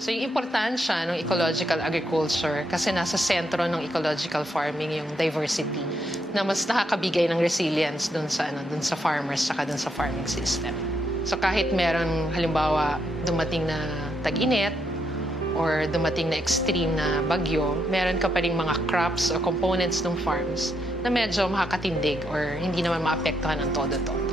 So yung importansya ng ecological agriculture kasi nasa sentro ng ecological farming yung diversity na mas nakakabigay ng resilience dun sa farmers saka dun sa farming system. So kahit meron halimbawa dumating na tag-init or dumating na extreme na bagyo, meron ka pa ring mga crops o components ng farms na medyo makakatindig or hindi naman maapektuhan ng todo-todo.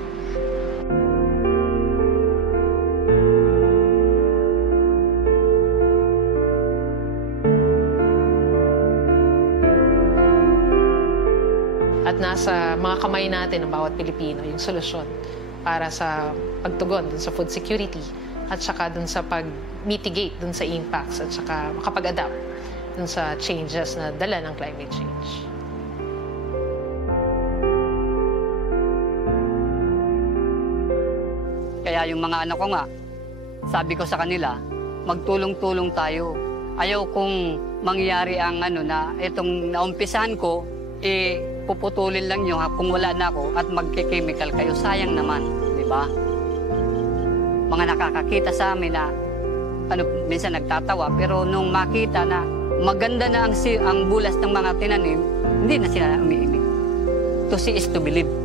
At nasa mga kamay natin ng bawat Pilipino yung solusyon para sa pagtugon dun sa food security at saka dun sa pag-mitigate dun sa impacts at saka makapag-adapt dun sa changes na dala ng climate change. Kaya yung mga anak ko nga, sabi ko sa kanila, magtulong-tulong tayo. Ayaw kung mangyari ang na itong naumpisahan ko, puputulin lang nyo kung wala na ako at magki-chemical kayo. Sayang naman, di ba? Mga nakakakita sa amin na minsan nagtatawa, pero nung makita na maganda na ang bulas ng mga tinanim, hindi na sila umiimik. To see is to believe.